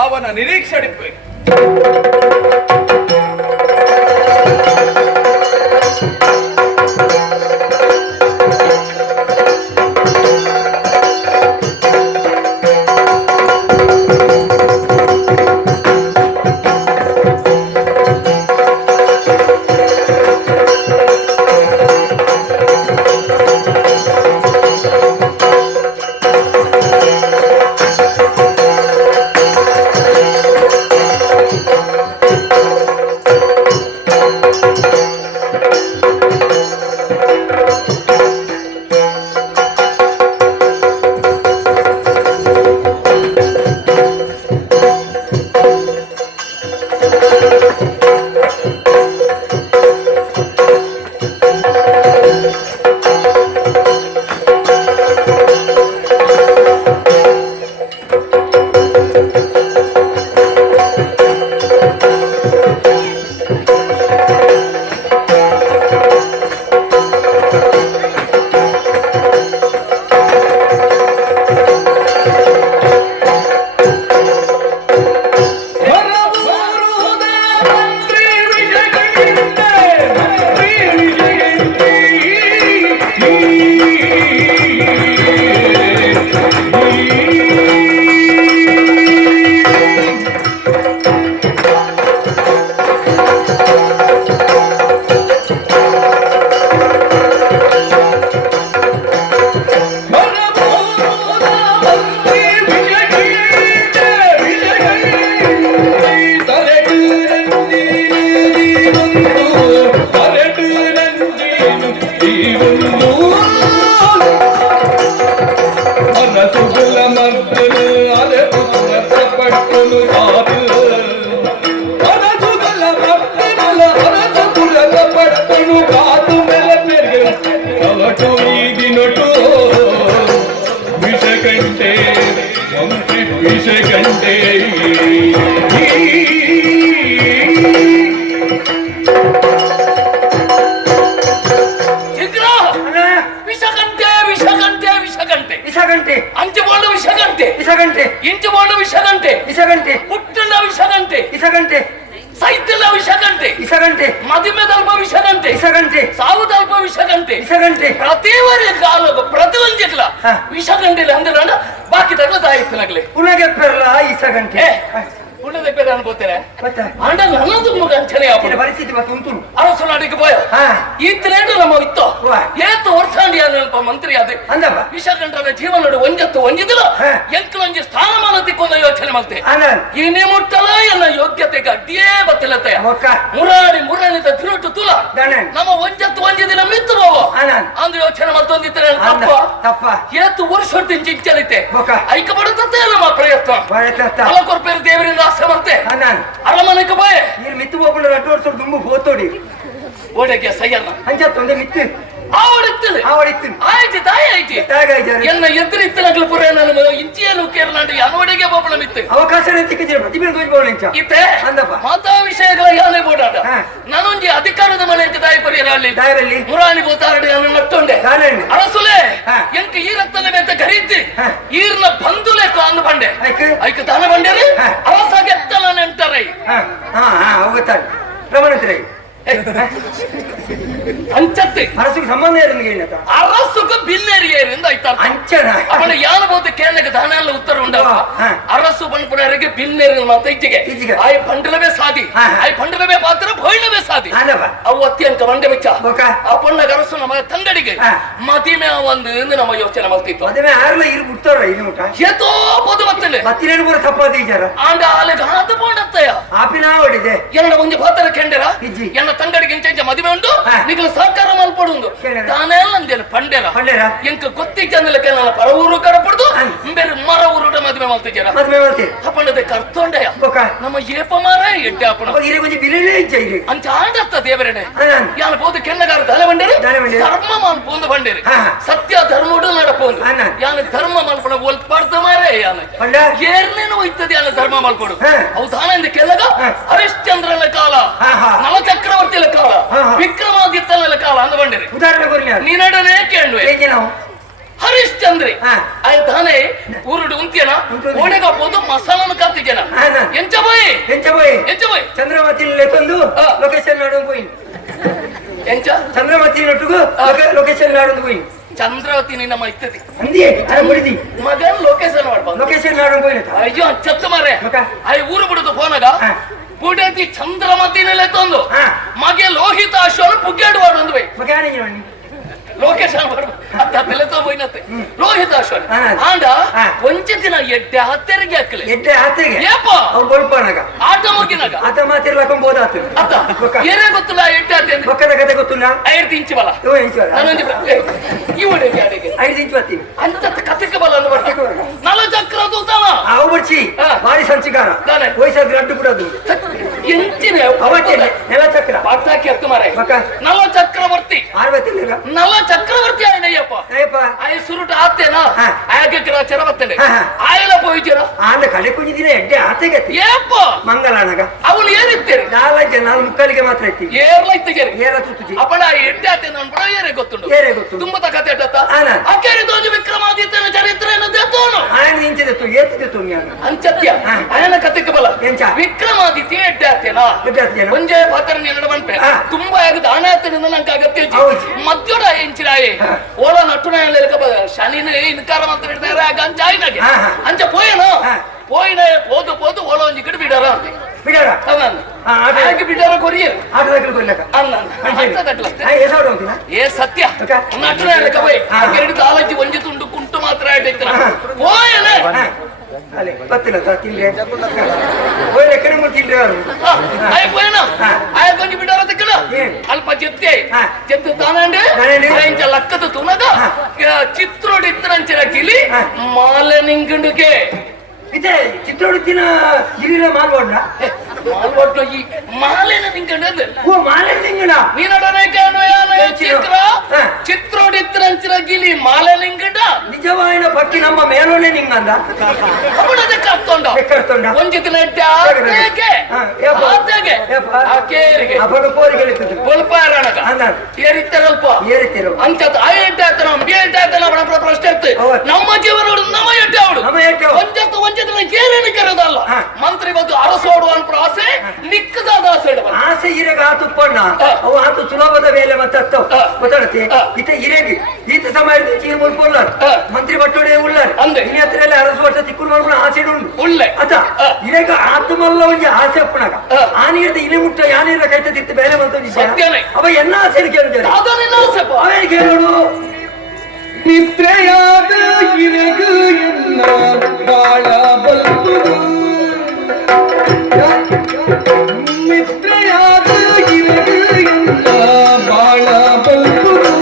ಅವನ ನಿರೀಕ್ಷೆ ಅಡಿಪಬೇಕು. ಇಸಗಂಟೆ ಪುಟ್ಟನ ವಿಷಗಂಟೆ ಇಸಗಂಟೆ ಸಾಹಿತ್ಯದ ವಿಷಗಂಟೆ ಇಸಗಂಟೆ ಮದಿಮೆದಲ್ಪ ವಿಷಗಂಟೆ ಇಸಗಂಟೆ ಸಾವುದಲ್ಪ ವಿಷಗಂಟೆ ಇಸಗಂಟೆ ಪ್ರತಿವರೆ ಕಾಲ ಪ್ರತಿವಂಜಿಲ್ಲ ವಿಷಗಂಟೆ ಅಂದ್ರೆ ಬಾಕಿ ತಗೊಳ್ತಾಯಿತ್ತು ಪುನಗೆ ಪೆರ್ಲ ಇಸಗಂಟೆ ಪುನದೆ ಪೆರ ಅನ್ಕೋತಾರೆ ಅಂಡ ನನ್ನದು ಮುಗ ಅಂಚನೆ ಪರಿಸ್ಥಿತಿ ಉಂಟು ಅರಸು ನಾಡಿಗೆ ಪೋಯ ಇತ್ತೇನು ನಮ್ಮ ಇತ್ತು ಏತು ವರ್ಷಾಂಡಿ ಅಲ್ಪ ಮಂತ್ರಿ ಅದೇ ಅಂದಪ್ಪ ವಿಷಗಂಟನ ಜೀವನ ಒಂಜತ್ತು ಒಂಜಿದಿಲ್ಲ ಎಂಕ್ಲೊಂಜಿ ಸ್ಥಾನಮಾನ ತಿಕ್ಕೊಂಡ ಯೋಚನೆ ಮಾಡ್ತೆ ಇನ್ನೇ ಮುಟ್ಟಲ ಎಲ್ಲ ಯೋಗ್ಯತೆಗೆ ಅಡ್ಡಿಯೇ ಬತ್ತಿಲ್ಲತ್ತೆ ಮುರಾಣಿತ ತಿರುಟು ತುಲ ನಮ್ಮ ಒಂಜತ್ತು ಒಂಜಿದಿನ ಮಿತ್ತು ಬಾವ ಅಂದು ಯೋಚನೆ ಮಾಡ್ತೊಂದಿತ್ತೇನೆ ತಪ್ಪ ಏತು ವರ್ಷ ಚಿಂಚಲಿತ್ತೆ ಐಕ ಪಡುತ್ತೆ ನಮ್ಮ ಪ್ರಯತ್ನ ಅಲಕೊರ್ಪೇರು ದೇವರಿಂದ ಆಸೆ ಮಾಡ್ತೆ ಅರಮನೆಗೆ ಬಾಯ್ ನೀರು ಮಿತ್ತು ಹೋಗ್ಬಿಡ 2 ವರ್ಷ ತುಂಬ ಹೋತೋಡಿ ಓಡಕ್ಕೆ ಸಯ್ಯನ್ನ ಅಂಚತ್ತೊಂದೆ ಮಿತ್ತು ಆಯ್ತು ತಾಯಿ ಆಯ್ತು ಎನ್ನ ಎದುರು ಇತ್ತನಗ್ಲು ಪುರ ನಾನು ಇಂಚಿಯನು ಕೇರಳಾಂಡ ಯಾನೋಡೆಗೆ ಬೋಪಳ ಮಿತ್ತು ಅವಕಾಶ ಇತ್ತೆ ಮಾತಾ ವಿಷಯಗಳ ಯಾನೇ ಬೋಡಾಡ ನಾನೊಂದು ಅಧಿಕಾರದ ಮನೆ ಅಂತ ತಾಯಿ ಪರಿಯರಲ್ಲಿ ಮುರಾಣಿ ಬೋತಾರಡೆ ನಾನು ನಟ್ಟೊಂಡೆ ಅರಸುಲೆ ಎಂಕ ಈರತ್ತನ ಬೇತ ಖರೀದಿ ಈರ್ನ ಬಂದುಲೆ ಅಂದು ಬಂಡೆ ಐಕ ತಾನ ಬಂಡೇರಿ ಅರಸಾಗೆ ಎತ್ತಲ ನೆಂಟರೈ ಹೋಗುತ್ತಾನೆ ರಮಣತ್ರೈ ಅಂಚತ್ತೆ ಅರಸುಗೆ ಸಂಬಂಧ ಅರಸುಗ ಬಿಲ್ಲೇರಿಯರಿಂದ ಅಂಚನ ಅವನ ಯಾನಬಹುದು ಕೇಂದ್ರ ದಾನ ಎಲ್ಲ ಉತ್ತರ ಉಂಡವ ಅರಸು ಬಂಡ್ಪುಣರಿಗೆ ಬಿಲ್ಲೇರಿ ಮಾತ ಇಚ್ಚಿಗೆ ಆಯ್ ಪಂಡಲವೇ ಸಾದಿ ಆಯ್ ಪಂಡಲವೇ ಪಾತ್ರ ಭೋಯ್ನವೇ ಸಾದಿ ಅವು ಅತ್ಯಂತ ಮಂಡೆ ವೆಚ್ಚ ಆ ಪೊಣ್ಣಗ ಅರಸು ನಮ್ಮ ತಂಗಡಿಗೆ ಮದಿಮೆ ಒಂದು ನಮ್ಮ ಯೋಚನೆ ಮಾಡ್ತಿತ್ತು ಮದಿಮೆ ಆರ್ಲ ಇರು ಬಿಡ್ತಾರ ಇಲ್ಲಿ ಮುಟ ಏತೋ ಪೋದು ಮತ್ತಲೆ ಮತ್ತಿನೇನು ಬರ ತಪ್ಪಾದ ಈಜಾರ ಆಂಡ ಆಲೆ ಗಾದ ಬೋಂಡತ್ತಯ ಆಪಿನ ಹೊಡಿದೆ ಎಲ್ಲ ಒಂದು ಪಾತ್ರ ಕೆಂಡರ ಎಲ್ಲ ತಂಗಡಿಗೆ ಇಂಚ ಮದುವೆ ಉಂಟು ನಿಗಲ ಸಹಕಾರ ಮಲ್ಪಡುಂದು ತಾನೆಲ್ಲ ಅಂದೇನು ಪಂಡೇರ ಎಂಕ ಗೊತ್ತಿದ್ದ ಅಂದಲಕ್ಕೆ ನನ್ನ ಪರ ಊರು ಕರಪಡ್ದು ಬೇರೆ ಮರ ಊರುಟ ಮದುವೆ ಮಾಡ್ತಿದ್ದೀರ ಅಪ್ಪಣದೆ ಕರ್ತೊಂಡೆಯ ನಮ್ಮ ಏಪ ಮಾರ ಎಡ್ಡೆ ಅಪ್ಪಣ ಅಂಚ ಆಂಡತ್ತ ದೇವರೇನೆ ಯಾನ ಬೋದು ಕೆನ್ನಗಾರ ದಲೆ ಬಂಡೇರಿ ಧರ್ಮ ಮಲ್ಪೊಂದು ಬಂಡೇರಿ ಸತ್ಯ ಧರ್ಮಡು ನಡಪೊಂದು ಯಾನ ಧರ್ಮ ಮಲ್ಪಡ ಒಲ್ಪಡ್ದ ಮಾರೇ ಯಾನ ಏರ್ನೇನು ಹೋಯ್ತದೆ ಯಾನ ಧರ್ಮ ಮಲ್ಪಡು ಅವು ತಾನಿಂದ ಕೆಲ್ಲಗ ಹರಿಶ್ಚಂದ್ರನ ಕಾಲ ನವಚಕ್ರವರ್ತಿಯ ಕಾಲ ವಿಕ್ರಮಾದಿತ್ಯನ ಕಾಲ ಅಂದ ಬಂಡೇರಿ ಉದಾಹರಣೆ ನೀನಡನೆ ಕೇಳುವೆ ಹರಿಶ್ಚಂದ್ರಿ ಆಯ್ತು ತಾನೇ ಊರುಡು ಉಂತಿಯನ ಓಣೆಗ ಬೋದು ಮಸಾಲನ ಕಾತಿಗೆನ ಎಂಚ ಬೋಯಿ ಎಂಚ ಬೋಯಿ ಎಂಚ ಬೋಯಿ ಚಂದ್ರಮತಿ ತಂದು ಲೊಕೇಶನ್ ನಾಡೊಂದು ಹೋಯಿ ಎಂಚ ಚಂದ್ರಮತಿ ನೊಟ್ಟಿಗೂ ಲೊಕೇಶನ್ ನಾಡೊಂದು ಹೋಯಿ ಚಂದ್ರವತಿ ನಿನ್ನ ಮೈತದಿ ಅಂದಿ ಅರೆ ಮುಡಿದಿ ಮಗನ್ ಲೊಕೇಶನ್ ಮಾಡ್ಬಾ ಲೊಕೇಶನ್ ನಾಡೊಂದು ಹೋಯಿ ಅಯ್ಯೋ ಚತ್ತ ಮಾರೆ ಐ ಊರು ಬಿಡುದು ಫೋನಾಗ ಪುಡೇತಿ ಚಂದ್ರಮತಿನಲ್ಲೇ ತಂದು ಮಗೆ ಲೋಹಿತ ಅಶ್ವನ ಪುಗ್ಗಾಡುವಾಡು ಒಂದು ಬೈ ಲೊಕೇಶನ್ ಮಾಡ್ಬೋಯ್ನತ್ತೆ ಲೋಹಿತ ಅಶ್ವನ ಆಂಡ ಒಂಚಿನ ಎಡ್ಡೆ ಹತ್ತೆರಿಗೆ ಹಾಕಲಿ ಎಡ್ಡೆ ಹತ್ತೆಗೆ ಏಪ ಅವು ಬಲ್ಪನಾಗ ಆಟ ಮುಗಿನಾಗ ಆತ ಮಾತಿರ್ಲಕೊಂಬೋದ ಅತ್ತ ಏನೇ ಗೊತ್ತಿಲ್ಲ ಎಡ್ಡೆ ಹತ್ತೆ ಬೊಕ್ಕದ ಕತೆ ಗೊತ್ತಿಲ್ಲ 5 ಇಂಚು ಬಲ ಇವಡೆ 5 ಇಂಚು ಬರ್ತೀನಿ ಅಂತ ಕತೆಗೆ ಬಲ ನಲ ಚಕ್ರ ತೂತಾವ ಅವು ಬರ್ಚಿ ಭಾರಿ ಸಂಚಿಕಾರ ವಯಸ್ಸಾದ್ರೆ ಅಡ್ಡು ಬಿಡೋದು ಎಂಚಿನ ಅವತ್ತೇ ನೆಲ ಚಕ್ರ ಪಟ್ಟಾಕಿ ಹತ್ತು ಮಾರೆ ನಲ ಚಕ್ರವರ್ತಿ ಆರ್ವತ್ತಿಲ್ಲ ನಲ ಚಕ್ರವರ್ತಿ ಆಯ್ನಯ್ಯಪ್ಪ ಆಯ್ ಸುರುಟ ಆತೇನ ಆಯಕ್ಕೆ ಚರ ಬರ್ತೇನೆ ಆಯಲ ಪೋಯ್ತೀರ ಆಂದ ಕಡೆ ಕುಂಜಿದಿನ ಎಡ್ಡೆ ಆತೆಗೆ ಏಪ್ಪ ಮಂಗಲನಾಗ ಅವಳು ಏರಿತ್ತೇನೆ 4 ಮುಕ್ಕಾಲಿಗೆ ಮಾತ್ರ ಐತಿ ಏರ್ಲೈತಿಗೆ ಏರ ತುತ್ತುಜಿ ಅಪ್ಪಳ ಎಡ್ಡೆ ಆತೇನ ಅನ್ಬಿಡ ಏರೇ ಗೊತ್ತುಂಡು ಏರೇ ಗೊತ್ತು ತುಂಬದ ಕತೆ ಅಡ್ಡತ್ತ ಅಕ್ಕೇರಿ ತೋಜು ವಿಕ್ರಮಾದಿತ್ಯನ ಚರಿತ್ರೆಯನ್ನು ತೆತ್ತೋನು ಆಯನ ಇಂಚದೆತ್ತು ಏತಿದೆತ್ತು ನೀನು ಅಂಚತ್ಯ ಆಯನ ಕತೆಗೆ ಬಲ ವಿಕ್ರಮಾದಿತ್ಯ ಎಡ್ಡೆ ಆತೇನ ಒಂಜೆ ಪಾತ್ರ ನೆನಡ ಬಂಪೆ ತುಂಬಾ ಆಗ ದಾನ ಆತೇನ ನಂಗೆ ಅಗತ್ಯ ಮಧ್ಯೋಡ ಎಂಚಿರಾಯೆ ಓಳ ನಟ್ಟುನ ಶನಿನ ಇನ್ಕಾರ ಅಂತ ಹಿಡ್ದಾರೆ ಆಗ ಅಂಚಾಯ್ನಾಗೆ ಅಂಚ ಪೋಯನು ಪೋಯಿನ ಪೋದು ಪೋದು ಓಳ ಒಂಜಿ ಕಡೆ ಬಿಡಾರ ಅಂತ ಬಿಡಾರ ಹಾಗೆ ಬಿಡಾರ ಕೊರಿಯ ಅಲ್ಲ ಏ ಸತ್ಯ ನಟ್ಟುನ ಲೆಕ್ಕ ಪೋಯ್ ಹಿಡಿದು ಆಲಜ್ಜಿ ಒಂಜಿ ತುಂಡು ಕುಂಟು ಮಾತ್ರ ಆಯ್ತು ಪೋಯನೆ ಗೊತ್ತಿಲ್ಲ ತಿಂದ್ರೆ ಹೋಯ್ರೆ ಕಡೆ ತಿಂದ್ರೆ ಅವರು ಆಯ್ ಪೋಯನ ಆಯ ಕೊಂಚ ಬಿಡಾರ ತಕ್ಕಣ ಅಲ್ಪ ಜೆತ್ತೆ ಜೆತ್ತು ತಾನಂಡೆ ಇಂಚ ಲಕ್ಕದ ತುನದ ಚಿತ್ರೋಡಿತ್ತರಂಚಿನ ಗಿಲಿ ಮಾಲೆ ನಿಂಗುಂಡುಗೆ ಇದೆ ಚಿತ್ರೋಡಿತ್ತಿನ ಗಿರಿಲ ಮಾಲ್ವಾಡ್ರ ಮಾಲ್ವಾಡ್ಲ ಈ ಮಾಲೆನ ನಿಂಗಂಡದ ಓ ಮಾಲೆ ನಿಂಗಣ ನೀನೊಡನೆ ಚಿತ್ರ ಚಿತ್ರೋಡಿತ್ತರಂಚಿನ ಗಿಲಿ ಮಾಲೆ ನಿಂಗಂಡ ನಿಜವಾಯಿನ ಪಕ್ಕಿ ನಮ್ಮ ಮೇಲೋನೆ ನಿಂಗಂದ ಅವಳದೆ ಕತ್ತೊಂಡ ಒಂಜಿತಿನ ಆತೆಗೆ ಆತೆಗೆ ಆಕೇರಿಗೆ ಅಪಗಪೋರಿಗೆ ಹೇಳ್ತಿದ್ರು ಬಲ್ಪಾರಣಗ ಏರಿತ್ತರಲ್ಪ ಏರಿತ್ತಿರು ಅಂಚತ್ ಆ ಎಡ್ಡೆ ಆತನ ಬಿ ಎಡ್ಡೆ ಆತನ ಅವನ ಪ್ರಶ್ನೆ ಇರ್ತದೆ ನಮ್ಮ ಜೀವನ ನಮ್ಮ ಎಡ್ಡೆ ಅವಳು ಒಂಜತ್ತು ಒಂಜತ್ತಿನ ಏನೇನು ಕರೆದಲ್ಲ ಮಂತ್ರಿ ಬಂದು ಅರಸೋಡು ಅನ್ಪುರ ಆಸೆ ನಿಕ್ಕದಾದ ಆಸೆ ಆಸೆ ಇರೆಗ ಆತು ಪಣ್ಣ ಅವು ಆತು ಸುಲಭದ ವೇಲೆ ಮತ್ತೆ ಗೊತ್ತಾಡತ್ತೆ ಇತ ಇರೆಗಿ ಈತ ಸಮಯದ ಚೀರ್ ಮುಲ್ಪೊಲ್ಲರ್ ಮಂತ್ರಿ ಬಟ್ಟೋಡೆ ಉಳ್ಳರ್ ಇನಿ ಹತ್ರ ಅರಸು ವರ್ಷ ತಿಕ್ಕುಲ್ ಮಾಡ್ಕೊಂಡು ಆಸೆ ಉಂಡು ಉಳ್ಳೆ ಅದ ಇರೆಗ ಆತು ಮಲ್ಲ ಒಂಜಿ ಆಸೆ ಅಪ್ಪಣಗ ಆನಿರ್ದ ಇಲಿ ಮುಟ್ಟ ಯಾನಿರ ಕೈತ ತಿತ್ತು ಬೇರೆ ಬಂತ ಅವ ಎನ್ನ ಆಸೆ ಕೇಳಿದ್ದಾರೆ ಅವೇ ಕೇಳೋಡು ನಿದ್ರೆಯಾದ ಇರಗು ಎನ್ನ ಬಾಳ ಬಲ್ಪುದು ನಿದ್ರೆಯಾದ ಇರಗು ಎನ್ನ ಬಾಳ ಬಲ್ಪುದು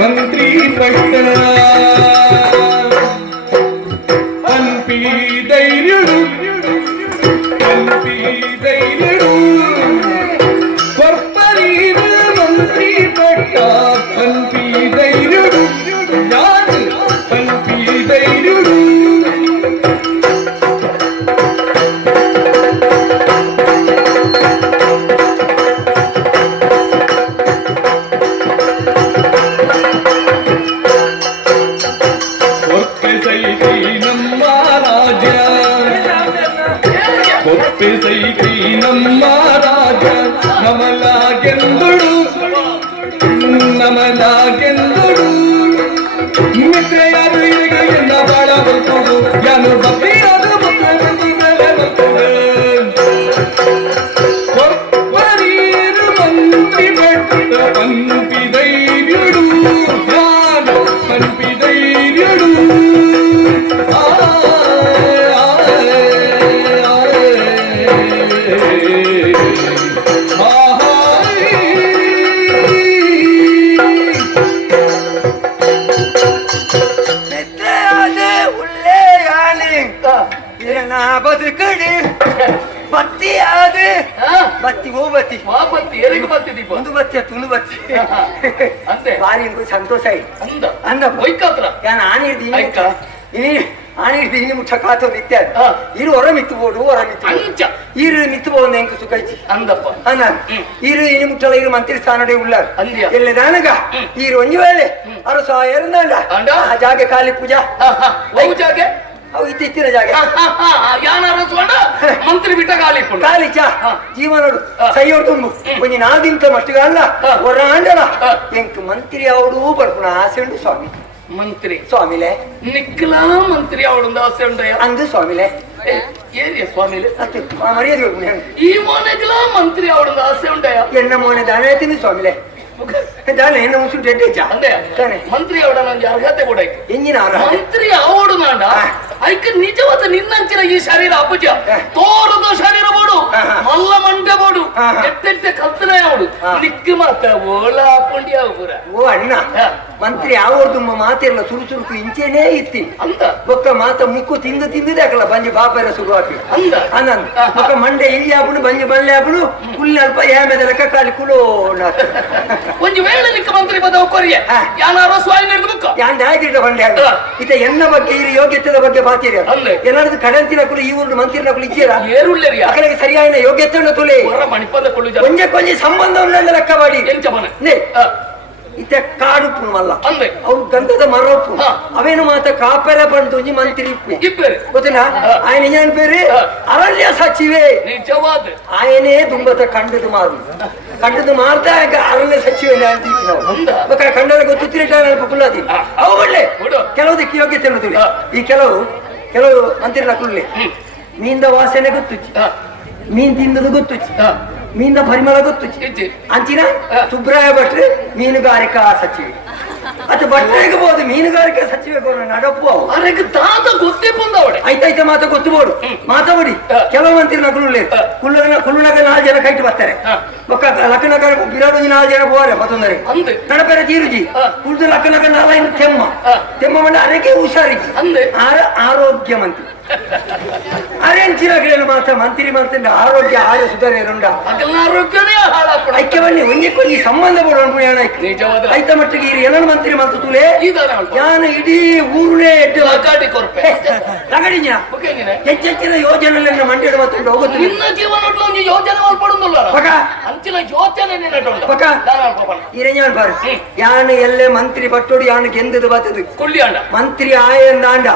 ಮಂತ್ರಿ ಪಟ್ಟ ಹಂಪಿ ಧೈರ್ಯಡು ಕೊಪ್ಪರೀರ ಮಂತ್ರಿ ಪಟ್ಟ ಹಂಪಿ ಧೈರ್ಯಡು ಯಾರು ಹಂಪಿ ಧೈರ್ಯಡು ಸೈಕಿ ನಮ್ಮ ರಾಜ ಕಮಲ ಗೆಂದುಳು ನಮನಾಗೆಂದುಡು ಮಿತ್ರೆಯಾದ ಇರಿಗೆಯಿಂದ ಬಾಳ ಬರ್ತುಡು ಯಾನು ಭಕ್ತಿಯಾದ ಕೊಪ್ಪರೀರು ಮಂತ್ರಿ ಬೆಟ್ಟ ಪಂಪಿದೈರ್ಯುಡು ಯಾನು ಪಂಪಿದೈರ್ಯುಡು ಬದುಕಡಿ ಬತ್ತಿ ಅದು ಬತ್ತಿ ಮೂಬತ್ತಿ ಒಂದು ಬತ್ತಿ ತುಂಡು ಬತ್ತಿ ಅಂತೆ ಬಾರಿ ಸಂತೋಷ ಆಯ್ತು ಅಂದ ಯಾನ್ ಆನಿಡ್ದಿ ಮುಚ್ಚ ಕಾತು ನಿತ್ಯ ಇರು ಹೊರ ಮಿತ್ತು ಬೋಡು ಹೊರ ಮಿತ್ತು ಇರು ಮಿತ್ತು ಬೋದು ಎಂಕ ಸುಖೈತಿ ಅಂದಪ್ಪ ಅನ್ನ ಇರು ಇನಿ ಮುಟ್ಟಲ ಇರು ಮಂತ್ರಿ ಸ್ಥಾನಡೆ ಉಳ್ಳಾರ್ ಎಲ್ಲ ದಾನಗ ಇರು ಒಂಜಿ ವೇಳೆ ಅರಸ ಎರಂದಾಂಡ ಆ ಜಾಗೆ ಖಾಲಿ ಪೂಜಾ ಜಾಗೆ ಅವು ಇತ್ತಿನ ಜಾಗ ಮಂತ್ರಿ ಬಿಟ್ಟ ಕಾಲಿಚ ಜೀವನೋಡು ಸೈಯೋಡು ತುಂಬು ಒಂಜಿ ನಾದಿಂತ ಮಟ್ಟಿಗಲ್ಲ ಹೊರ ಆಂಡಲ ಎಂಕ್ ಮಂತ್ರಿ ಅವಡು ಬರ್ಪುಣ ಆಸೆ ಉಂಟು ಸ್ವಾಮಿ ಮಂತ್ರಿ ಸ್ವಾಮಿಲೆ ನಿಕ್ಲಾ ಮಂತ್ರಿ ಅವಡು ಆಸೆ ಉಂಟಯ ಅಂದು ಸ್ವಾಮಿಲೆ ಏರಿಯ ಸ್ವಾಮಿಲೆ ಮರ್ಯಾದೆ ಈ ಮೋನೆಗ್ಲ ಮಂತ್ರಿ ಅವಡು ಆಸೆ ಉಂಟಯ ಎನ್ನ ಮೋನೆ ದಾನ ತಿನ್ನು ಸ್ವಾಮಿಲೆ ದಾನೆ ಎನ್ನ ಮುಸು ಡೆಡ್ಡೆ ಮಂತ್ರಿ ಅವಡ ನಂಗೆ ಅರ್ಹತೆ ಕೂಡ ಎಂಜಿನ ಮಂತ್ರಿ ಅವಡು ನಾಡ ಐಕ ನಿಜವಾದ ನಿನ್ನಂಚಿನ ಈ ಶರೀರ ಅಪಜ ತೋರದ ಶರೀರ ಬೋಡು ಮಲ್ಲ ಮಂಡ ಬೋಡು ಎಟ್ಟೆಟ್ಟೆ ಕಲ್ಪನೆ ಅವಡು ನಿಕ್ಕ ಮಾತ ಓಳ ಹಾಕೊಂಡಿ ಅವರ ಓ ಅಣ್ಣ ಮಂತ್ರಿ ಯಾವ್ದು ಮಾತಿರಲ್ಲ ಸುರು ಸುರುಕು ಇಂಚೆನೇ ಇತ್ತಿ ಅಂತ ಒಕ್ಕ ಮಾತ ಮುಕ್ಕು ತಿಂದಿದೆ ಹಾಕಲ್ಲ ಬಂಜಿ ಬಾಪರ ಶುರು ಹಾಕಿ ಅಂದ ಅನ್ನಂದ ಒಕ್ಕ ಮಂಡೆ ಇಲ್ಲಿ ಹಾಪುಡು ಬಂಜಿ ಬಳ್ಳೆ ಹಾಪುಡು ಕುಲ್ಲಿ ಅಲ್ಪ ಏಮೆದ ಲೆಕ್ಕ ಕಾಲಿ ಕುಲೋ ಒಂದು ವೇಳೆ ನಿಕ್ಕ ಮಂತ್ರಿ ಪದವ ಕೊರಿಯೆ ಯಾನಾರ ಸ್ವಾಮಿ ನಿರ್ದು ಬುಕ್ಕ ಯಾನ್ ಹಾಕಿಟ್ಟ ಬಂಡೆ ಇತ ಎನ್ನ ಬಗ್ಗೆ ಈ ಯೋಗ್ಯತೆ ಬಗ್ಗೆ ಬಾತಿರಿ ಎಲ್ಲಾರದು ಕಡಂತಿನ ಕುಲು ಈ ಊರು ಮಂತ್ರಿನ ಕುಲು ಇದ್ದೀರಾ ಏರುಳ್ಳೇರಿಯ ಅಕಲಿಗೆ ಸರಿಯಾದ ಯೋಗ್ಯತೆ ತುಳಿ ಮಣಿಪದ ಕೊಳ್ಳು ಕೊಂಜ ಕೊಂಜ ಸಂಬಂಧ ಉಳ್ಳ ಲೆಕ್ಕ ಮಾಡಿ ಎಂಚಮನೆ ಇತ್ತ ಕಾಡು ಮಲ್ಲ ಅಂದ್ರೆ ಅವ್ರು ಗಂಧದ ಮರಪ್ಪು ಅವೇನು ಮಾತ ಕಾಪೆರ ಬಂದು ಮಂತ್ರಿ ಗೊತ್ತಿಲ್ಲ ఆయన ಏನ್ ಬೇರೆ ಅರಣ್ಯ ಸಚಿವೆ ನಿಜವಾದ ఆయనే ದುಂಬತ ಕಂಡದು ಮಾರ್ದಾಗ ಅರಣ್ಯ ಸಚಿವೆ ನಾವು ಕಂಡದ ಗೊತ್ತಿಲ್ಲ ಕುಲ್ಲಾದಿ ಅವು ಒಳ್ಳೆ ಕೆಲವುದಕ್ಕೆ ಯೋಗ್ಯತೆ ಅನ್ನೋದಿಲ್ಲ ಈ ಕೆಲವು ಮಂತ್ರಿನ ಕುಳ್ಳಿ ಮೀಂದ ವಾಸನೆ ಗೊತ್ತುಚ್ಚಿ ಮೀನ್ ತಿಂದದು ಗೊತ್ತುಚ್ಚಿ ಮೀನ ಪರಿಮಳ ಗೊತ್ತು ಅಂಚಿನ ಸುಬ್ರಾಯ ಭಟ್ರು ಮೀನುಗಾರಿಕಾ ಸಚಿವೆ ಅದು ಭಟ್ರಿಗೆ ಬೋದು ಮೀನುಗಾರಿಕಾ ಸಚಿವೆ ನಡಪ್ಪು ಅವು ಅದಕ್ಕೆ ತಾತ ಗೊತ್ತೇ ಬಂದವಡೆ ಆಯ್ತಾಯ್ತ ಮಾತ ಗೊತ್ತುಬೋಡು ಮಾತಾಡಿ ಕೆಲವು ಮಂತ್ರಿ ನಗಲು ಕುಳ್ಳುನಾಗ 4 ಜನ ಕೈಟ್ ಬರ್ತಾರೆ ಒಕ್ಕ ಲಕ್ಕನಗ ಬಿರಾಡು 4 ಜನ ಹೋರೆ ಮತ್ತೊಂದರೆ ನಡಪೇರ ತೀರುಜಿ ಕುಳ್ದು ಲಕ್ಕನಗ 4 ತೆಮ್ಮ ಮಂಡ ಅದಕ್ಕೆ ಹುಷಾರಿಜಿ ಆರೋಗ್ಯ ಮಂತ್ರಿ ಅರೆಂಚಿನ ಮಾತ್ರ ಮಂತ್ರಿ ಮಂತ್ರಿ ಆರೋಗ್ಯ ಆಯ ಸುಧಾರಣೆ ಆರೋಗ್ಯನೇ ಐಕ್ಯ ಬನ್ನಿ ಒಂದೇ ಕೊಂಜಿ ಸಂಬಂಧ ಕೊಡೋಣ ಐತ ಮಟ್ಟಿಗೆ ಈ ಎಲ್ಲ ಮಂತ್ರಿ ಮತ್ತು ತುಲೆ ನಾನು ಇಡೀ ಊರೇ ಎಟ್ಟು ಲಗಡಿನ ಹೆಚ್ಚೆಚ್ಚಿನ ಯೋಜನೆ ಮಂಡ್ಯದ ಮತ್ತು ಹೋಗುತ್ತೆ ನಿನ್ನ ಜೀವನ ಯೋಜನೆ ಮಾಡ್ಕೊಡುದಿಲ್ಲ ಅಂಚಿನ ಯೋಜನೆ ಇರೆಂಜಾನ್ ಬಾರು ಯಾನು ಎಲ್ಲೇ ಮಂತ್ರಿ ಬಟ್ಟೋಡು ಯಾನು ಗೆಂದದು ಬತ್ತದು ಕುಳ್ಳಿಯಾಂಡ ಮಂತ್ರಿ ಆಯಂದಾಂಡ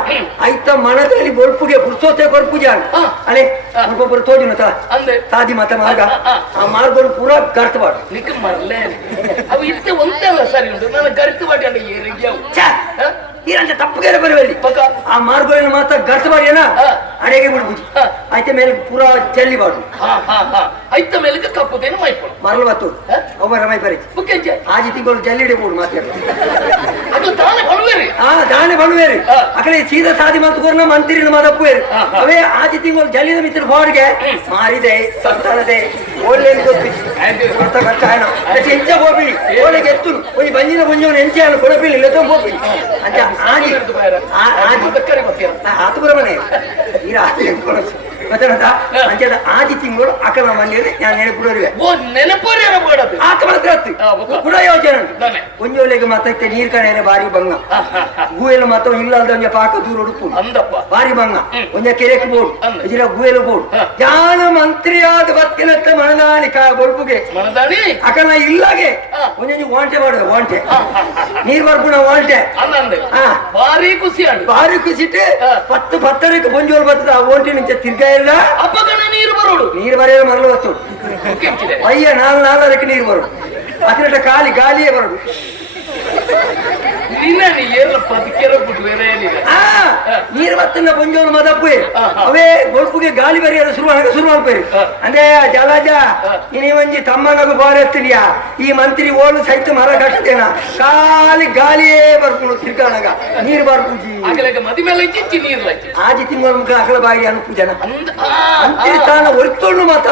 ಐತ ಮನದಲ್ಲಿ ಬೊಲ್ಪುಗೆ ಪುರ್ಸೋತೆ ಕೊರ್ಪುಜ ಅಲೆ ಒಬ್ಬೊಬ್ಬರು ತೋಜಿನ ತಾದಿ ಮತ ಮಾರ್ಗ ಆ ಮಾರ್ಗಗಳು ಪೂರಾ ಗರ್ತಬಾರ್ದು ನಿಕ್ಕ ಮರ್ಲೆ ಅವು ಇತ್ತೆ ಒಂದಲ್ಲ ಸರಿ ಉಂಟು ನಾನು ಗರ್ತಬಾಡಿ ಅಂಡ ಏರಿಗ್ಯಾವು ಈರಂತ ತಪ್ಪುಗೇರ ಬರುವಲ್ಲಿ ಆ ಮಾರ್ಗಗಳನ್ನು ಮಾತ್ರ ಗರ್ತಬಾಡಿಯನ ಅಡೆಗೆ ಬಿಡ್ಬುದು ಆಯ್ತ ಮೇಲೆ ಪೂರಾ ಚೆಲ್ಲಿಬಾರ್ದು ಐತ ಮೇಲೆ ಕಪ್ಪುದೇನು ಮೈಪಡು ಮರಳು ಬತ್ತು ಅವರ ಮೈ ಬರೀ ಆಜಿ ತಿಂಗಳು ಜಲ್ಲಿಡಬಹುದು ಮಾತಾಡ ದಾನೆ ಬಳುವೇರಿ ಅಕಡೆ ಸೀದಾ ಸಾದಿ ಮತ್ತು ಕೊರ್ನ ಮಂತ್ರಿನ ಮದಪ್ಪುವೇರಿ ಅವೇ ಆಜಿ ತಿಂಗಳು ಜಲ್ಲಿದ ಮಿತ್ರ ಬಾಡ್ಗೆ ಮಾರಿದೆ ಸಂತಾನದೆ ಒಳ್ಳೆ ಎಂಚ ಹೋಗ್ಬಿಡಿ ಒಳ್ಳೆಗೆ ಎತ್ತು ಒಂದು ಬಂಜಿನ ಬಂಜವನು ಎಂಚೆಯನ್ನು ಕೊಡಬಿಡಿ ಇಲ್ಲ ಹೋಗ್ಬಿಡಿ ಅಂತ ಆಜಿ ಆತು ಬರಮನೆ ಈ ರಾತ್ರಿ ಅಂಚದ ಆಜಿ ತಿಂಗಳು ಅಕಲ ಮನೆಯಲ್ಲಿ ನಾನು ನೆನಪುಡೋರಿವೆ ಕೂಡ ಯೋಜನೆ ಒಂಜೋಲೆಗೆ ಮತ್ತೆ ನೀರ್ ಕಣೆ ಬಾರಿ ಬಂಗ ಗೂಯಲು ಮತ್ತ ಇಲ್ಲದ ಪಾಕ ದೂರ ಉಡುಪು ಬಾರಿ ಬಂಗ ಒಂಜ ಕೆರೆಕ್ ಬೋರ್ಡ್ ಇದಿರ ಗೂಯಲು ಬೋರ್ಡ್ ಜಾನ ಮಂತ್ರಿಯಾದ ಬತ್ತಿನತ್ತ ಮನದಾನಿ ಬೊಲ್ಪುಗೆ ಅಕಲ ಇಲ್ಲಾಗೆ ಒಂಜೊಂದು ವಾಂಟೆ ಮಾಡುದು ವಾಂಟೆ ನೀರ್ ಬರ್ಪುಣ ವಾಂಟೆ ಭಾರಿ ಖುಷಿಟ್ಟು 10 ಬಂಜೋಲ್ ಬರ್ತದ ಆ ಓಂಟೆ ನಿಂಚ ತಿರ್ಗಾ ಇಲ್ಲ ಅಪ್ಪಗಣ ನೀರು ಬರೋಡು ನೀರು ಬರೆಯಲು ಮರಳು ಹೊತ್ತು ಅಯ್ಯ 4 ನೀರು ಬರೋಡು ಅದರ ಖಾಲಿ ಗಾಳಿಯೇ ಬರೋದು. ನೀರು ಮತ್ತಿನ ಪುಂಜೋನು ಮದಪ್ಪು ಅವೇ ಗೊಲ್ಪುಗೆ ಗಾಳಿ ಬರೆಯಲು ಶುರು ಮಾಡ್ಬೇರಿ ಅಂದ್ರೆ ಜಲಜ ನೀವಂಜಿ ತಮ್ಮನಗು ಬಾರೆತ್ತಿದ್ಯಾ ಈ ಮಂತ್ರಿ ಓಲು ಸಹಿತ ಮರ ಕಟ್ಟದೇನ ಖಾಲಿ ಗಾಳಿಯೇ ಬರ್ಕೊಂಡು ತಿರ್ಗಾಣಗ ನೀರು ಬರ್ಪೂಜಿ ಆಜಿ ತಿಂಗಳ ಮುಖ ಅಗಲ ಬಾಯಿ ಅನುಪು ಜನ ಮಂತ್ರಿ ಸ್ಥಾನ ಒರ್ತೊಂಡು ಮತ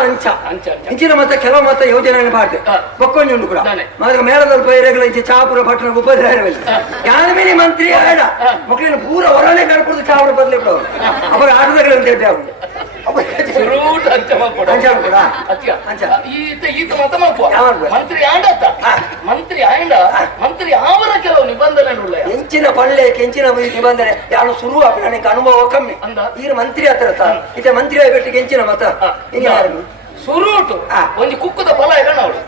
ಅಂಚಿನ ಮತ ಕೆಲವು ಮತ ಯೋಜನೆ ಬಾರ್ದೆ ಬಕ್ಕೊಂಜುಂಡು ಕೂಡ ಮಾತ್ರ ಮೇಳದಲ್ಲಿ ಬೈರೆಗಳ ಚಾಪುರ ಪಟ್ಟಣ ಉಪದ್ರವಲ್ಲಿ ಯಾನಮೇಲೆ ಮಂತ್ರಿ ಆಡ ಮಕ್ಕಳಿನ ಪೂರ ಹೊರಳೆ ಕಡ್ಕೊಂಡು ಚಾವಡ ಬದಲೇ ಬಿಡೋರು ಅವಾಗ ಆಟದಗಳಂತ ಮಂತ್ರಿ ಅವರ ಕೆಲವು ನಿಬಂಧನೆ ಹೆಂಚಿನ ಪಳ್ಳೆ ಕೆಂಚಿನ ನಿಬಂಧನೆ ಯಾರು ಶುರು ನನಗೆ ಅನುಭವ ಕಮ್ಮಿ ಈಗ ಮಂತ್ರಿ ಹತ್ರ ಇತ್ತೆ ಮಂತ್ರಿ ಆಗ್ಬಿಟ್ಟು ಕೆಂಚಿನ ಮತ ಸುರುಟು ಒಂದು ಕುಕ್ಕದ ಫಲ ಇದೆ ಅವಳು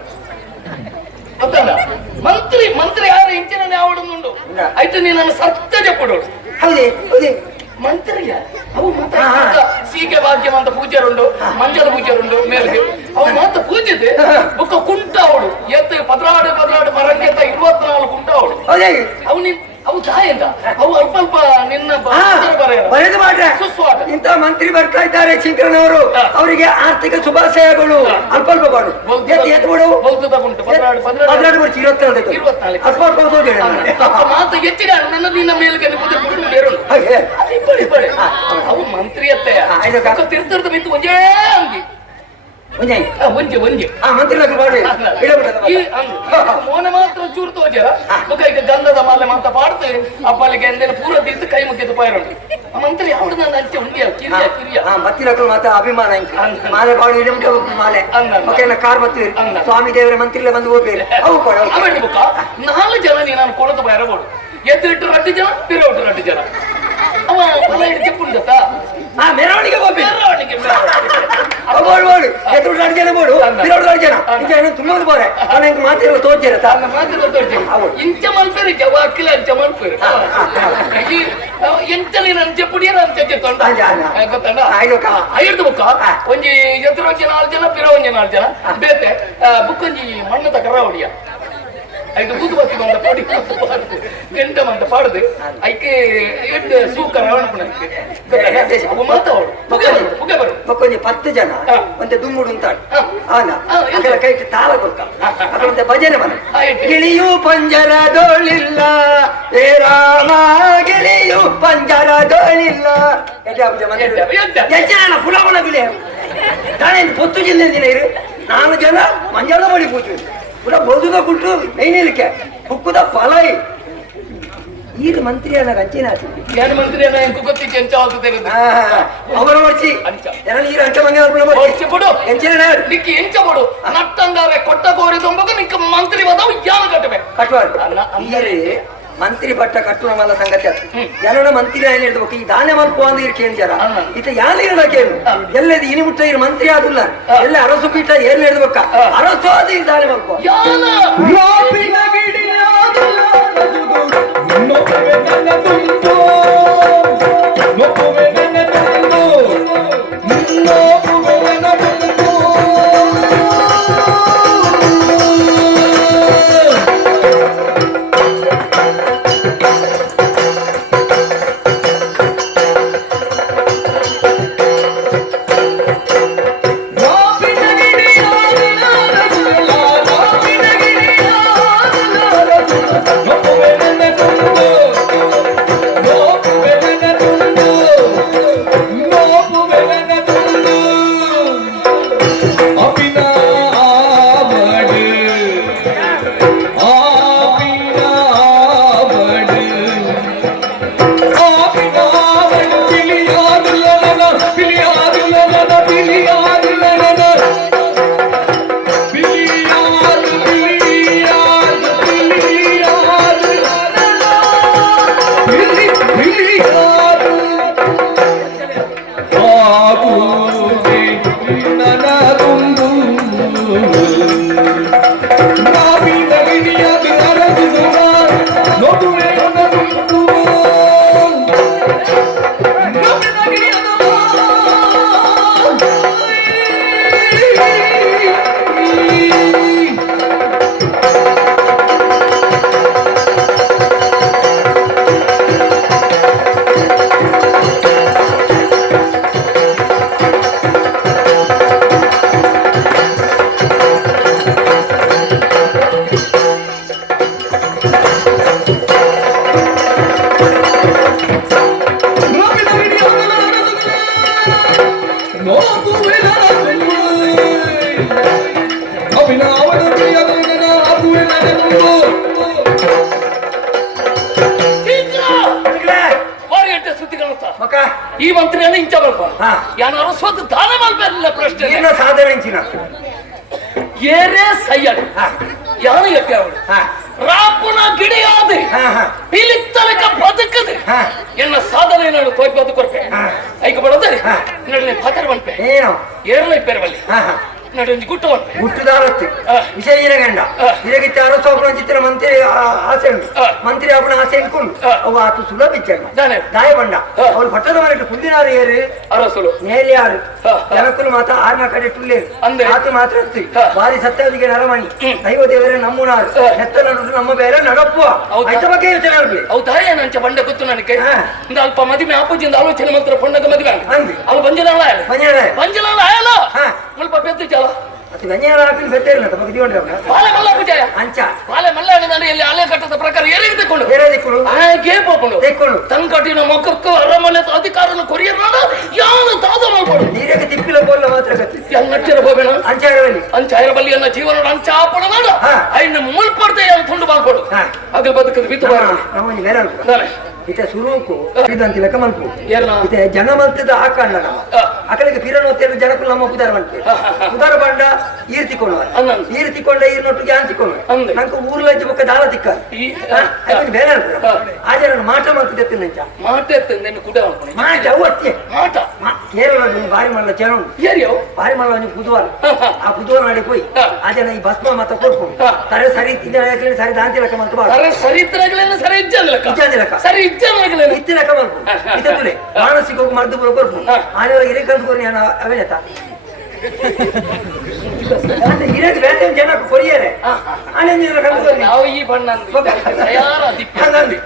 ಮಂತ್ರಿ ಯಾರು ಇಂಚಿನ ಅವಳನ್ನುಂಡು ಆಯ್ತು ನೀ ನನ್ನ ಸತ್ಯಜ ಕೊಡೋಳು ಹೌದೇ ಹೌದೇ ಮಂತ್ರಿಯ ಅವು ಸೀಕೆ ಭಾಗ್ಯಮ ಅಂತ ಪೂಜಾರುಂಡು ಮಂಜದ ಪೂಜಾರುಂಡು ಮೇಲ್ಗೆ ಅವು ಮಾತ್ರ ಪೂಜಿದೆ ಬುಕ್ಕ ಕುಂಟ ಅವಳು ಎತ್ತ ಪದ್ರಾಡು ಮರಂಗೆ 24 ಕುಂಟ ಅವಳು ಅವು ಅವು ತಾಯಿಂದ ಅವು ಅಲ್ಪ ನಿನ್ನ ಬರೆದು ಮಾಡ್ರೆ ಇಂಥ ಮಂತ್ರಿ ಬರ್ತಾ ಇದ್ದಾರೆ ಚಿಂಕರನವರು ಅವರಿಗೆ ಆರ್ಥಿಕ ಶುಭಾಶಯಗಳು ಅಲ್ಪ ಬಾಡು ಮಾತು ಹೆಚ್ಚಿನ ನನ್ನ ನಿನ್ನ ಮೇಲ್ಗೆ ಅವು ಮಂತ್ರಿ ಅತ್ತೆ ತಿರ್ತಿರ್ತ ಬಿತ್ತು ಒಂಜೇ ಅಂಗಿ ಮೋನ ಮಾತ್ರ ಚೂರು ತೋಜರ ಈಗ ಗಂಧದ ಮಾಲೆ ಮಾತ ಪಾಡ್ತು ಅಪ್ಪಲಿಗೆ ಎಂದೇನು ಪೂರ ತಿರ್ತು ಕೈ ಮುಗಿದು ಪೈರಂಡು ಮಂತ್ರಿ ಅವಳು ನನ್ನ ಅಂಚೆ ಉಂಡಿಯ ಕಿರಿಯ ಕಿರಿಯ ಮತ್ತಿನಕ್ಕಳು ಮಾತ ಅಭಿಮಾನ ಮಾಲೆ ಬಾಡು ಇಡಮುಟ ಮಾಲೆ ಮಕ್ಕಳ ಕಾರ್ ಬತ್ತೀರಿ ಸ್ವಾಮಿ ದೇವರ ಮಂತ್ರಿಲೇ ಬಂದು ಹೋಗ್ಬೇಡಿ ಅವು ಕೊಡ 4 ಜನ ನಾನು ಕೊಡದು ಬರಬಹುದು ಎದ್ದು 2 ಜನ ಪಿರೋಟು 2 ಜನ ಅವ ಹೊಲ ಹಿಡಿದು ಚೆಪ್ಪುಂಡತ ಮೆರವಣಿಗೆ ತುಂಬ ಬೋರೆ ಮಾತಿರೋ ತೋರ್ಜಿರ ಇಂಚ ಮಲ್ಪೇರಿ ಅಕ್ಕಿಲ ಅಂಚ ಮಲ್ಪೇರಿ ಎಂಚಲಿ ನನ್ನ ಚೆಪ್ಪುಡಿಯರ ಅಂತ ಗೊತ್ತಂಡ ಐದು ಬುಕ್ಕ ಒಂಜಿ ಎದುರು 4 ಜನ ಪಿರೋ 4 ಜನ ಬೇತೆ ಬುಕ್ಕೊಂಜಿ ಮಣ್ಣು ತಕರ ಹೊಡಿಯ ಐದು ಬೂದುಬತ್ತಿ ಬಂದ ಪಡಿ ಗಂಟ ಮಂತ ಪಾಡುದು ಐಕೆ ಎಡ್ಡು ಸೂಕ ರವಣ ಮಾತಾಡು ಮಕ್ಕೊಂಜಿ 10 ಜನ ಮತ್ತೆ ದುಮ್ಮುಡು ಅಂತ ಕೈ ತಾಳ ಕೊಡ್ಕ ಮತ್ತೆ ಭಜನೆ ಮನೆ ಗಿಳಿಯು ಪಂಜರದೋಳಿಲ್ಲ ಏ ರಾಮ ಗಿಳಿಯು ಪಂಜರದೋಳಿಲ್ಲ ಪುಲವನ ಬಿಲೆ ನಾಳೆ 10 ಜಿಲ್ಲೆ ದಿನ ಇರು 4 ಜನ ಮಂಜಾಳ ಮಾಡಿ ಪೂಜೆ ಪುರ ಬೋಧುದ ಕುಂಟು ನೈನಿಲಿಕ್ಕೆ ಹುಕ್ಕುದ ಫಲೈ ಈಗ ಮಂತ್ರಿ ಅನ್ನ ರಂಚಿನ ಏನು ಮಂತ್ರಿ ಅನ್ನ ಎಂಕು ಗೊತ್ತಿಕ್ಕೆ ಎಂಚ ಆಗುತ್ತದೆ ಅವರ ವರ್ಷಿ ಜನ ನೀರು ಅಂಚ ಮಂಗೆ ವರ್ಷಿ ಕೊಡು ಎಂಚಿನ ನಿಕ್ಕಿ ಎಂಚ ಕೊಡು ನಟ್ಟಂಗಾರೆ ಕೊಟ್ಟ ಕೋರಿ ತುಂಬಕ ನಿಕ್ಕ ಮಂತ್ರಿ ಬದಾವ್ ಯಾನ ಕಟ್ಟಬೆ ಕಟ್ಟುವ ಮಂತ್ರಿ ಬಟ್ಟ ಕಟ್ಟುವ ಮಲ್ಲ ಸಂಗತಿ ಅದು ಎಲ್ಲ ಮಂತ್ರಿ ಏನ್ ಹೇಳ್ಬೇಕು ಈ ದಾನೆ ಮಲ್ಪು ಅಂತ ಇರ್ ಕೇಳಿದಾರ ಇತ ಯಾನ ಇರಕೇನು ಎಲ್ಲದು ಇನಿ ಮುಟ್ಟ ಇರು ಮಂತ್ರಿ ಆದಿಲ್ಲ ಎಲ್ಲ ಅರಸು ಪೀಠ ಏನ್ ಹೇಳ್ಬೇಕ ಅರಸು ಆದಿ ದಾನೆ ಮಲ್ಪು ಮಕ ಈ ಮಂತ್ರಿಯನ್ನು ಇಂಚ ಬರ್ಪ ಯಾರು ಸ್ವತ್ತು ದಾನ ಮಾಡ್ಬೇಕಿಲ್ಲ ಪ್ರಶ್ನೆ ಸಾಧನೆ ಇಂಚಿನ ಏರೇ ಸಯ್ಯಡು ಯಾರು ಎಪ್ಪಿ ಅವಳು ರಾಪುನ ಗಿಡಿಯಾದೆ ಪಿಲಿತ್ತಲಕ ಬದುಕದೆ ಎನ್ನ ಸಾಧನೆ ನಾನು ತೋಯ್ ಬದುಕೊರ್ಪೆ ಐಕ ಬಡೋದೆ ನಡನೆ ಪಾತ್ರ ಬಂಪೆ ಏನು ಏರ್ಲ ಇಪ್ಪೆರವಲ್ಲಿ ನಡೊಂದು ಗುಟ್ಟವನ್ಪೆ ಗುಟ್ಟುದಾರತ್ತೆ ವಿಷಯ ಇರಗಂಡ ಇರಗಿತ್ತ ಅರಸೋಪನ ಚಿತ್ರ ಮಂತ್ರಿ ಆಸೆ ಉಂಟು ಮಂತ್ರಿ ಅವನ ಆಸೆ ಇಟ್ಕೊಂಡು ಅವು ಆತು ಸುಲಭ ಇಚ್ಛೆ ದಾಯ ಬಂಡ ಅವಳು ಪಟ್ಟದ ಮನೆಟ್ಟು ಕುಂದಿನಾರು ಏರು ಅರಸಲು ಮೇಲೆ ಯಾರು ಜನಕ್ಕಲು ಮಾತ ಆರ್ನ ಕಡೆ ಟುಲ್ಲೆ ಆತು ಮಾತ್ರ ಬಾರಿ ಸತ್ಯದಿಗೆ ನರಮಣಿ ದೈವ ದೇವರೇ ನಮ್ಮುನಾರು ನೆತ್ತ ನಡು ನಮ್ಮ ಬೇರೆ ನಡಪ್ಪುವ ಐತ ಬಗ್ಗೆ ಯೋಚನೆ ಆಗ್ಲಿ ಹೌದಾ ಏನಂಚ ಬಂಡ ಗೊತ್ತು ನನಗೆ ಇಂದ ಅಲ್ಪ ಮದುವೆ ಆಪುಜಿಂದ ಆಲೋಚನೆ ಮಾತ್ರ ಪಣ್ಣದ ಮದುವೆ ಅಲ್ಲಿ ಬಂಜನಾಳ ಬಂಜನಾಳ ಆಯಲ್ಲ ಮುಲ್ಪ ಬೆದ್ದು ಚಲ ಅದು ಗಂಜಾಳ ಹಾಕಿ ಬೆತ್ತೇರಿಲ್ಲ ತಮಗೆ ದಿವಂಡ ಪಾಲೆ ಮಲ್ಲ ಪೂಜಾಯ ಅಂಚ ಪಾಲೆ ಮಲ್ಲ ನಾನು ಎಲ್ಲಿ ಹಳೆ ಕಟ್ಟದ ಪ್ರಕಾರ ಏರಿಗೆ ತೆಕ್ಕೊಂಡು ಬೇರೆ ದಿಕ್ಕಳು ಹಾಗೆ ಪೋಪುಂಡು ತೆಕ್ಕೊಂಡು ತಂಕಟ್ಟಿನ ಮೊಕ್ಕಕ್ಕ ಅರಮನೆ ಅಧಿಕಾರನ ಕೊರಿಯರ್ ಯಾನು ತಾದ ಮಾಡ್ಕೊಡು ನೀರಿಗೆ ತಿಪ್ಪಿಲ ಬೋಲ್ಲ ಮಾತ್ರ ಗತಿ ಅಂಗಚ್ಚರ ಹೋಗೋಣ ಅಂಚಾರದಲ್ಲಿ ಅಂಚಾರ ಬಲ್ಲಿಯನ್ನ ಜೀವನ ಅಂಚ ಆಪಣ ಮಾಡ ಐನ ಮುಳ್ಪಡ್ತೆ ಯಾರು ತುಂಡು ಮಾಡ್ಕೊಡು ಹಾಗೆ ಬದುಕದು ಬಿತ್ತು ನಮ್ಮಲ್ಲಿ ಬೇರೆ ಅನ್ಕೊ ಇತ್ತೆ ಸುರುಕು ಇದಂತ ಲೆಕ್ಕ ಮಲ್ಪು ಇತ್ತೆ ಜನ ಮಲ್ತದ ಆಕಂಡ ನಮ್ಮ ಅಕಲಿಗೆ ಪಿರನೋತ್ತೇನು ಜನಕ್ಕೂ ನಮ್ಮ ಪುದಾರ ಬಂಟೆ ಪುದಾರ ಬಂಡ ಈರ್ತಿಕೊಂಡ ಈರ್ನೊಟ್ಟಿಗೆ ಆಂತಿಕೊಂಡು ನಂಗೆ ಊರ್ಲಂಚ ಬೊಕ್ಕ ದಾಳ ತಿಕ್ಕ ಬೇರೆ ಅನ್ಕೊ ಆ ಜನ ಮಾಟ ಮಲ್ತಿದ್ದೆ ನಂಚ ಮಾಟ ಎತ್ತಂದೇನು ಕುಡ ಮಾಟ ಅವು ಅತ್ತೆ ಮಾಟ ಕೇರಳ ಬಾರಿ ಮಲ್ಲ ಚೇನು ಬಾರಿ ಮಲ್ಲ ನೀವು ಬುಧವಾರ ಆ ಬುಧವಾರ ನಾಡಿ ಹೋಯ್ ಆ ಜನ ಈ ಭಸ್ಮ ಮತ್ತ ಕೊಡ್ಕೊಂಡು ತರೆ ಸರಿ ಇದ್ದ ಸರಿ ದಾಂತಿ ಲೆಕ್ಕ ಮಲ್ತು ಬಾರ ಸರಿ ಇತ್ತರಾಗಲೇನು ಸರಿ ಇಜ್ಜ ಸರಿ ಇತ್ತಿನ ಕಮಲ್ಪು ಇತ್ತುಲೆ ಮಾನಸಿಕ ಹೋಗಿ ಮರ್ದು ಬರೋರ್ಪು ಆನೆಯೊಳಗೆ ಇರೇ ಕಲ್ತ್ಕೊಂಡು ನಾನು ಅವೇನೇತ ಇರಕ್ಕೆ ಬೇರೆ ಜನ ಕೊರಿಯರೆ ಆನೆ ನೀರ ಕಲ್ತ್ಕೊಂಡು ನಾವು ಈ ಬಣ್ಣ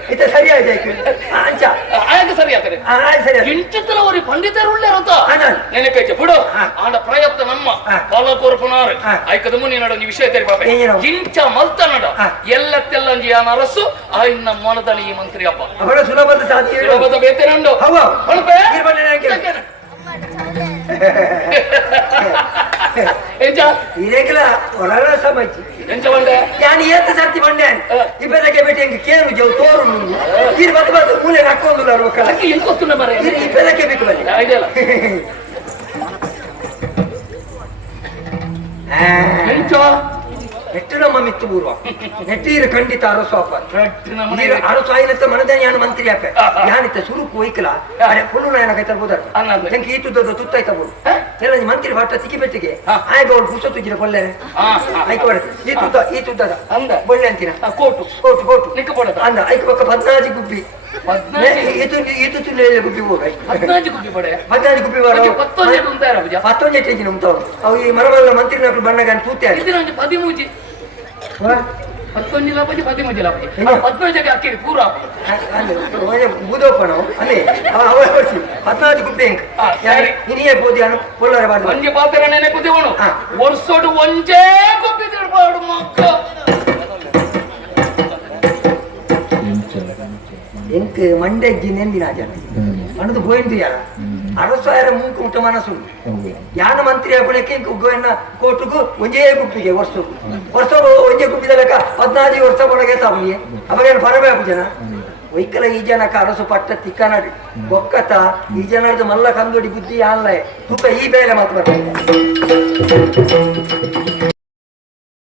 ಇತ್ತ ಸರಿ ಆಯ್ತು ಅಂಚ ಆಗ ಸರಿ ಆಗ್ತದೆ ಸರಿ ಇಂಚಿತ್ತಲ ಅವರಿ ಪಂಡಿತರು ಉಳ್ಳೆ ರಥ ನೆನಪೇಚೆ ಬಿಡು ಆಂಡ ಪ್ರಯತ್ನ ನಮ್ಮ ಪಾಲಕೋರ್ಪುನಾರು ಐಕದ ಮುನಿ ನಡ ವಿಷಯ ತೆರಿ ಪಾಪ ಇಂಚ ಮಲ್ತ ನಡ ಎಲ್ಲತ್ತೆಲ್ಲಂಜಿ ಯಾನ ಅರಸು ಆಯ್ನ ಮನದಲ್ಲಿ ಈ ಮಂತ್ರಿ ಅಪ್ಪ ಅವಳ ಸುಲಭದ ಸಾಧ್ಯ ಸುಲಭದ ಬೇತೇನಂಡು ಹೊಳಪೆ ಎಂಚ ಇರೇಕಲ ಹೊರಳ ಸಮಜ್ಜಿ ಎಂಚ ಬಂಡೆ ಯಾನ್ ಏತ ಸರ್ತಿ ಬಂಡೆ ಇಬ್ಬರಕ್ಕೆ ಬೇಟಿ ಹೆಂಗೆ ಕೇರು ಜವ್ ತೋರು ನೀರು ಬತ್ತು ಮೂಲೆ ಹಾಕೊಂಡುಲ್ಲ ರೊಕ್ಕಲ್ಲ ಎಂತ ಗೊತ್ತು ಮರ ಇಬ್ಬರಕ್ಕೆ ಬೇಕು ಬನ್ನಿ ಇದೆಯಲ್ಲ ಎಂಚ ನೆಟ್ಟು ನಮ್ಮ ಮಿತ್ತು ಪೂರ್ವ ನೆಟ್ಟೀರು ಖಂಡಿತ ಅರಸು ಅಪ್ಪ ಅರಸು ಆಯ್ನತ್ತ ಮನದಾನ ಯಾನು ಮಂತ್ರಿ ಅಪ್ಪ ಯಾನಿತ್ತ ಸುರುಕು ಒಯ್ಕಲ ಫುಲ್ಲು ನಾಯನ ಕೈತಲ್ ಬೋದಾರ ಹೆಂಗೆ ಈ ತುದ್ದದ ತುತ್ತಾಯ್ತ ಬೋದು ಎಲ್ಲ ಮಂತ್ರಿ ಬಟ್ಟ ಸಿಕ್ಕಿ ಬೆಟ್ಟಿಗೆ ಆಯ್ತು ಅವ್ರು ಪುಸ್ತಕ ತುಜ್ಜಿನ ಕೊಲ್ಲೆ ಆಯ್ಕೆ ಬರುತ್ತೆ ಈ ತುದ್ದದ ಅಂದ ಬೊಳ್ಳೆ ಅಂತೀನ ಕೋಟು ಕೋಟು ಕೋಟು ನಿಕ್ಕ ಕೊಡದ ಅಂದ ಆಯ್ಕೆ ಪಕ್ಕ 14 ಗುಬ್ಬಿ ಇದು ತುಳ್ಳೆ ಗುಬ್ಬಿ ಹೋಗ 14 ಗುಬ್ಬಿ ಬಡೆ 14 ಗುಬ್ಬಿ ಬರ 17 ಟೇಜಿನ ಉಂಟವು ಅವು ಈ ಮರಮಲ್ಲ ಮಂತ್ರಿ ನಕಲು ಬಣ್ಣಗಾನ್ ತೂತೆ ಇದು 13 11 ಲಾಪಜಿ 13 ಲಾಪಜಿ 15 ಅಕ್ಕಿರಿ ಪೂರ ಬೂದೋಪಣ ಅಲ್ಲಿ ಅವರ್ಸಿ 14 ಗುಬ್ಬಿ ಇನಿಯೇ ಬೋದಿಯಾನು ಪೊಳ್ಳರ ಬಾಡು ಒಂಜೆ ಪಾತ್ರ ನೆನೆ ಕುದಿವನು ವರ್ಷೋಡು ಒಂಜೇ ಗುಬ್ಬಿ ತಿಳ್ಪಾಡು ಮಕ್ಕ ಎಂಕ್ ಮಂಡೆಜ್ಜಿ ನೆಂದಿನ ಜನ ಅನ್ನದು ಗೋಯಿಂದು ಯಾರ ಅರಸಾಯರ ಮೂಕು ಊಟ ಮನಸ್ಸು ಯಾನ ಮಂತ್ರಿ ಆಗ್ಬಿಡಕ್ಕೆ ಗೋಯನ್ನ ಕೋಟುಗು ಒಂಜೇ ಗುಪ್ಪಿಗೆ ವರ್ಷ ಒಂಜೇ ಗುಪ್ಪಿದ ಲೆಕ್ಕ 14 ವರ್ಷ ಒಳಗೆ ತಮ್ಮಿಗೆ ಅವಾಗ ಬರಬೇಕು ಜನ ಒಯ್ಕಲ ಈ ಜನಕ ಅರಸು ಪಟ್ಟ ತಿಕ್ಕನಡಿ ಒಕ್ಕತ ಈ ಜನರದು ಮಲ್ಲ ಕಂದೊಡಿ ಬುದ್ಧಿ ಆನ್ಲೈ ತೂಕ ಈ ಬೇರೆ ಮಾತು ಬರ್ಬೇಕು